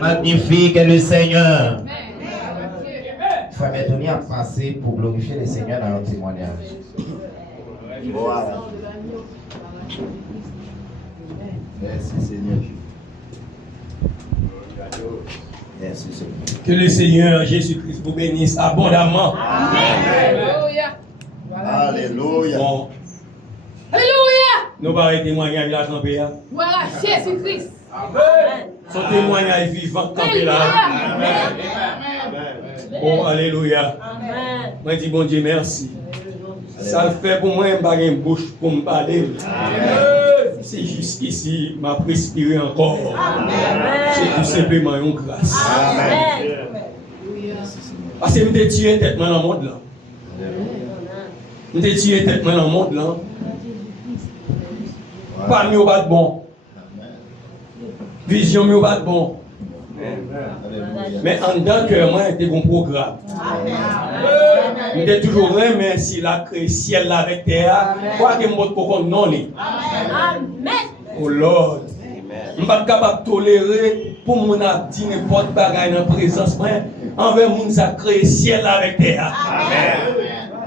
Magnifique est le Seigneur. Il faut m'étonner à passer pour glorifier le Seigneur dans notre témoignage. Voilà. Merci Seigneur. Merci Seigneur. Que le Seigneur Jésus-Christ vous bénisse abondamment. Amen. Alléluia. Bon. Alléluia. Nous allons arrêter témoignage là, campé là. Voilà Jésus-Christ. Amen. Son témoignage vivant campé là. Amen. Oh, alléluia. Amen. Moi dis bon Dieu merci. Ça le fait pour moi, je n'ai pas une bouche pour me parler. C'est jusqu'ici, m'a respiré encore. C'est tout simplement une grâce. Amen. Parce que je me tué tête dans le monde là. Je me tué tête dans le monde là. Pas mieux pas de bon. Vision mieux pas de bon. Mais en dedans que moi, c'était un programme. Je suis toujours là, mais si la créé ciel avec terre, quoi que je peux non. Amen. Oh Lord. Je ne suis pas capable de tolérer pour mon dire n'importe quoi dans la présence. Envers mon ça créé ciel avec terre. Amen.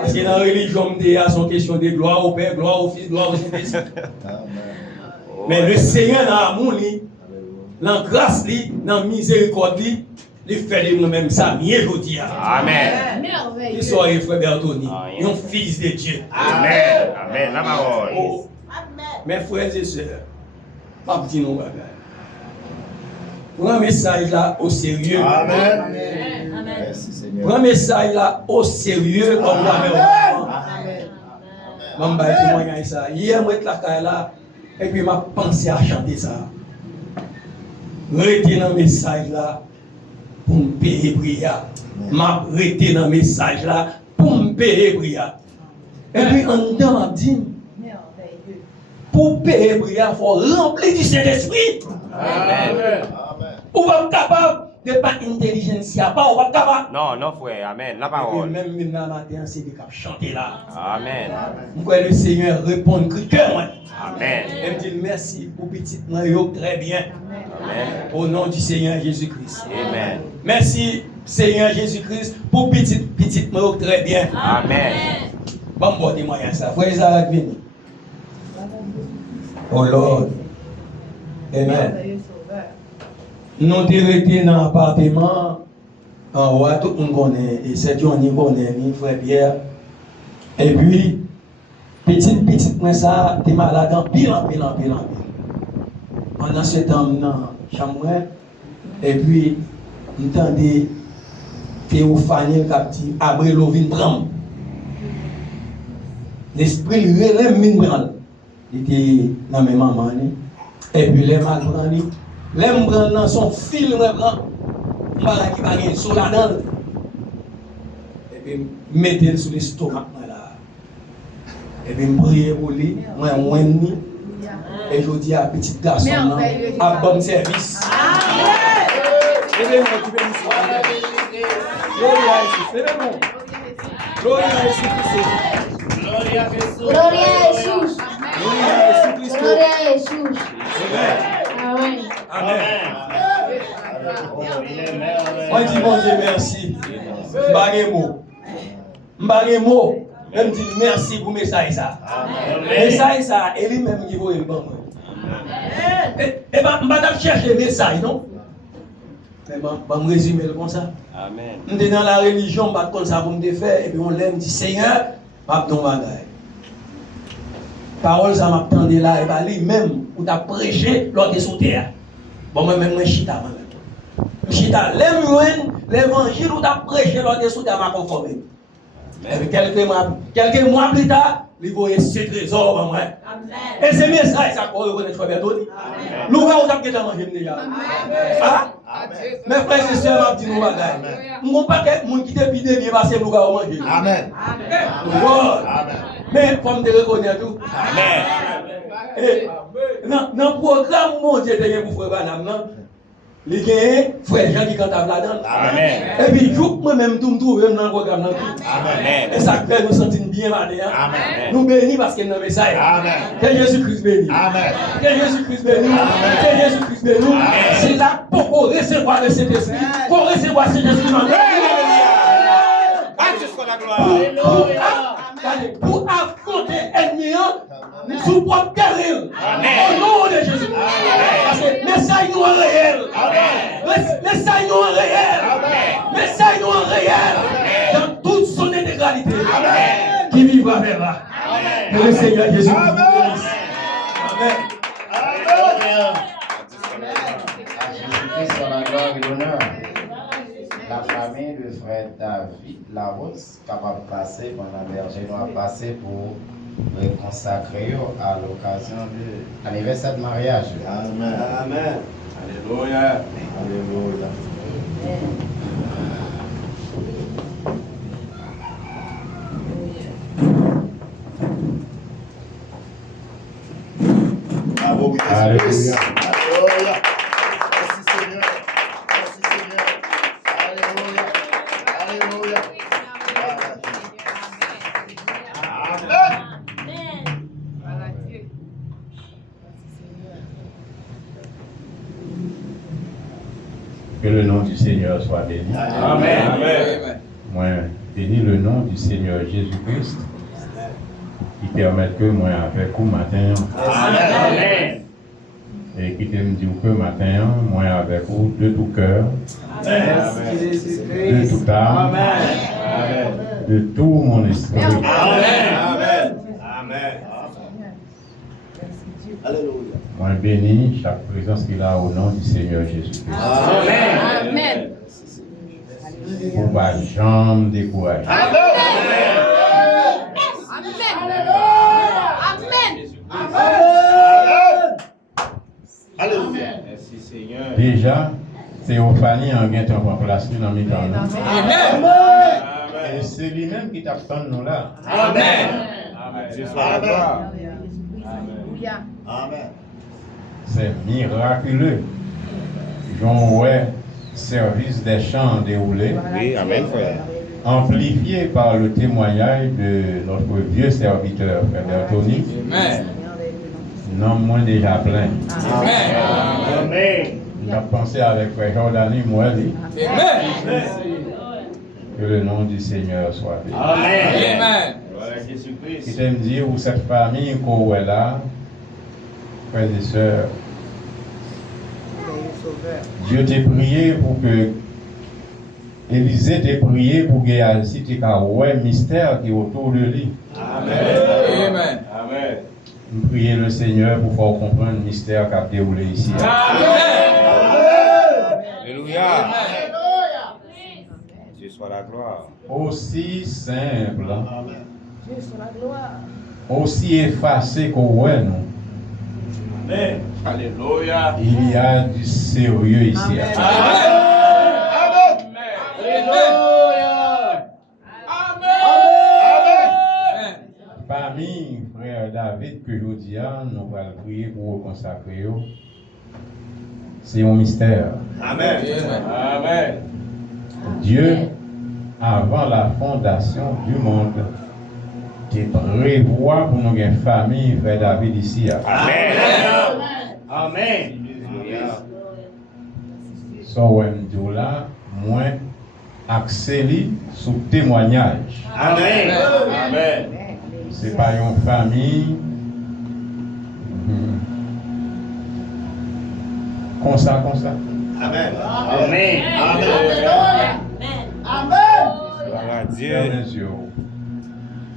Parce que dans la religion, il y a son question de gloire au Père, gloire au Fils, gloire au Saint-Esprit. Mais le Seigneur dans l'amour, dans la grâce, dans la miséricorde, il fait de nous-mêmes ça, mieux aujourd'hui. Amen. Il soit frère Bertoni, un fils de Dieu. Amen. Amen. La parole. Oh. Mes frères et sœurs, pas petit nom bagaille. Prends un message là au sérieux. Amen. Merci Seigneur. Prends un message là au sérieux comme la mère. Maman va témoigner ça. Hier moi être là et puis m'a pensé à chanter ça. Rester dans le message là pour me payer prière. M'a rester dans le message là pour me payer prière. Et puis en dedans m'a dit pour payer prière, il faut remplir du Saint-Esprit. Amen. Ou pas capable de pas intelligence, pas ou pas capable. Non, non frère, amen. La parole. Et même maintenant matin, c'est de chanter là. Amen. Pourquoi le Seigneur répond que moi. Amen. Et me dit merci pour petit moi très bien. Amen. Au nom du Seigneur Jésus-Christ. Amen. Merci Seigneur Jésus-Christ pour petit moi très bien. Amen. Bon bon témoignage ça. Frère Isaac vini. Oh Lord. Amen. Nous sommes restés dans l'appartement. En haut, tout le monde connaît. Et c'est Johnny connaît, mon frère Pierre. Et puis, petit, moi ça, t'es malade en pile. Pendant ce temps, dans la chambre, et puis, nous entendons Théophanie qui dit Abré Lovin Bram. L'esprit lui relève min bran. Il était dans mes mamans. Et puis, les mal brani. Les bran dans son fil, les bran. Voilà qui va gagner sur la dent. Et puis, mettez-le sur l'estomac. Et puis, je prie pour lui. Moi, Et je dis à petit garçon, à bon service. Levez-moi, tu peux nous souhaiter. Gloria a Jésus. Levez-moi. Gloria a Jésus-Christ. Gloria a Jesús. Gloria a Jesús. Gloria a Jésus-Christ. Gloria a Jesús. Amén. Amen. On dit mon Dieu merci. M'bagé mot. Même dit merci pour message ça. Message ça, et lui-même qui voit le bon. Et m'bagé chercher message non? Mais me résumer comme ça. Amen. On est dans la religion, on comme ça pour me faire, et puis on l'aime, dit Seigneur, m'a don bagay. Parole ça m'a tendé là, et bien lui-même, où t'as prêché, l'autre est sous terre. Bon, moi-même, moi, chita, moi-même. Chita, l'évangile où t'as prêché, l'autre est sous terre, m'a conformé. Et puis quelques mois plus tard, il voyait ce trésor, moi. Et c'est message, ça, qu'on reconnaît, je vais Tony. Nous, où t'as déjà mangé déjà. Ah? Mes frères et sœurs, je dis nous bagaille. Je ne pas que mon qui te pide bien passer nous va manger. Amen. Mais comme te reconnaître tout. Amen. Et dans le programme mon Dieu te pour frère Banam non. Les gagnent frère Jean qui cantable là-dedans. Amen. Et puis jour moi même tout me trouver dans le programme là. Amen. Et ça fait nous sentir bien madé. Amen. Nous bénis parce que nous message. Amen. Que Jésus-Christ bénisse. Amen. Que Jésus-Christ bénisse. Que Jésus-Christ bénisse. C'est là pour recevoir le Saint-Esprit. Pour recevoir ce Jésus-Christ. Pour affronter l'ennemi sous propre péril. Au nom de Jésus. Parce que message nous est réel. Message nous est réel. Message nous est réel. Dans toute son intégralité. Qui vivra vers là. Que le Seigneur Jésus nous bénisse. Amen. Jésus-Christ soit la gloire et l'honneur. La famille de frère David Larose, capable de passer, pendant berger nous a passé pour consacrer à l'occasion de l'anniversaire de mariage. Amen. Amen. Alléluia. Alléluia. Bravo, Alléluia. Alléluia. Merci Seigneur. Merci Seigneur. Alléluia. Alléluia. Amen. Que le nom du Seigneur soit béni. Amen. Amen. Moi, bénis le nom du Seigneur Jésus-Christ qui permet que moi avec vous matin Amen. et qui me dit que matin moi avec vous de tout cœur, de toute âme, de tout mon esprit. Amen. Amen. Amen. Alléluia. Moi bénis chaque présence qu'il a au nom du Seigneur Jésus-Christ. Amen. Amen. Pour pas jamais décourager. Amen. Alléluia. Merci Seigneur. Déjà, Théophanie en gain en place dans mes temps. Amen. Et c'est lui-même qui t'attend nous là. Amen. Amen. Amen. C'est miraculeux. J'en ouais service des chants déroulés, Oui, amen frère. amplifié par le témoignage de notre vieux serviteur, Frère Tony. Non moins déjà plein. Amen. On a pensé avec Frère Jordani Moueli. Que le nom du Seigneur soit béni. Amen. Qui t'aime dire, ou cette famille qu'on est là, frères et sœurs, Dieu t'a prié pour que Élisée t'a prié pour que Alci t'ait un mystère qui est autour de lui. Amen. Amen. Nous prions le Seigneur pour faire comprendre le mystère qui a déroulé ici. Alléluia. Dieu soit la gloire. Aussi simple, aussi effacé qu'on est, nous. Amen. Alléluia. Il y a du sérieux ici. Amen. Parmi frère David que je dis, nous allons prier pour consacrer. C'est un mystère. Amen. Amen. Dieu, avant la fondation du monde, qui prévoit pour nous une famille vers David ici. Amen. Amen. So, on là, moins accéléré sous témoignage. Amen. Amen. C'est pas une famille. Comme ça. Amen. Amen. Amen.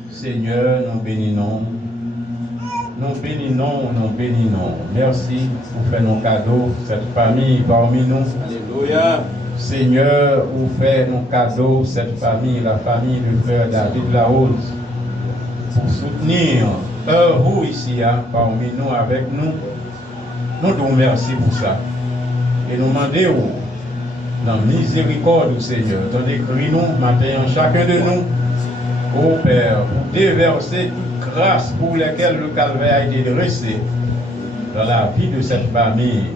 Seigneur, nous bénissons. Nous bénissons. Merci pour faire nos cadeaux, cette famille parmi nous. Alléluia. Seigneur, vous faites nos cadeaux, cette famille, la famille du frère David Larose, pour soutenir vous ici, parmi nous, avec nous. Nous vous remercions pour ça. Et nous demandons, dans la miséricorde du Seigneur, tandis que nous, maintenant, chacun de nous, ô Père, pour déverser toute grâce pour laquelle le calvaire a été dressé dans la vie de cette famille.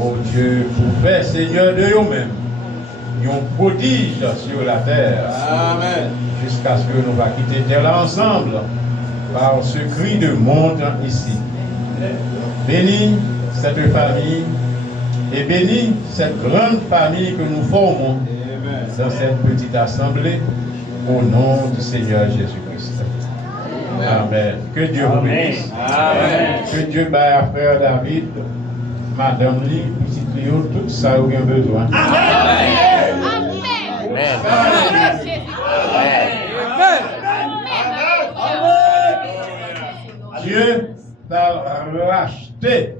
Oh Dieu, pour faire, Seigneur, de nous-mêmes, un prodige sur la terre. Amen. Jusqu'à ce que nous va quitter terre là ensemble par ce cri de monde ici. Bénis cette famille et bénis cette grande famille que nous formons dans cette petite assemblée au nom du Seigneur Jésus-Christ. Amen. Que Dieu vous bénisse. Amen. Que Dieu baille à frère David, Madame Lee, petite Léo, tout ça vous avez besoin. Dieu t'a racheté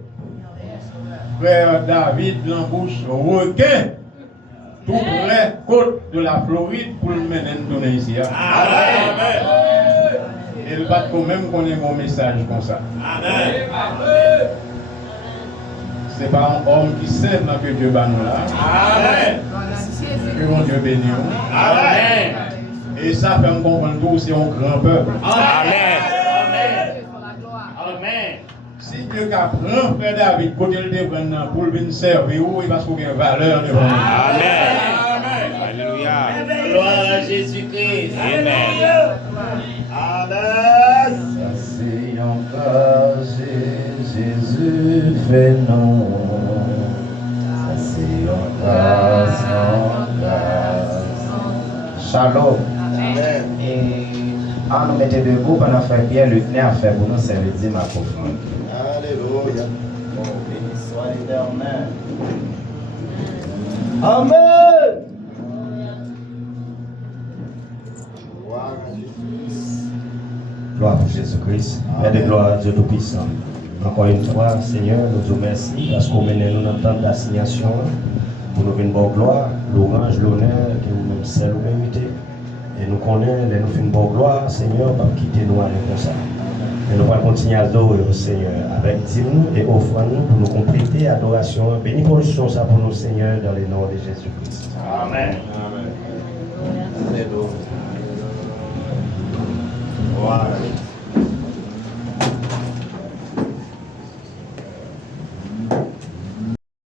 frère David l'embouche requin tout près côte de la Floride pour le mener nous donner ici. Amen. Et il va quand même connaître mon message comme ça. Amen. C'est pas un homme qui sait que Dieu va nous là. Amen. Que mon Dieu bénisse. Amen. Et ça fait me comprendre tout c'est un grand peuple. Amen. Amen. Si Dieu a pris frère David, côté le développement pour le venir servir, il va se trouver une valeur devant nous. Amen. Alléluia. Gloire à Jésus-Christ. Amen. Ça c'est encore Jésus fait non. Ça c'est encore Shalom. Amen. Et nous mettons debout pendant faire bien le tenir à faire pour nous servir ma offrande. Alléluia. Bon, béni soit l'Éternel. Amen. Gloire pour Jésus-Christ. Père de gloire, Dieu Tout-Puissant. Encore une fois, Seigneur, nous te remercions parce qu'on mène nous dans le temps d'assignation pour nous venir bonne gloire, l'orange, l'honneur que nous-mêmes seul nous méritons. Et nous connaissons, nous faisons une bonne gloire, Seigneur, pour quitter nous aller comme ça. Et nous allons continuer à adorer au Seigneur avec nous et offrons-nous pour nous compléter l'adoration. Bénis pour ça pour nous, Seigneur, dans le nom de Jésus-Christ. Amen.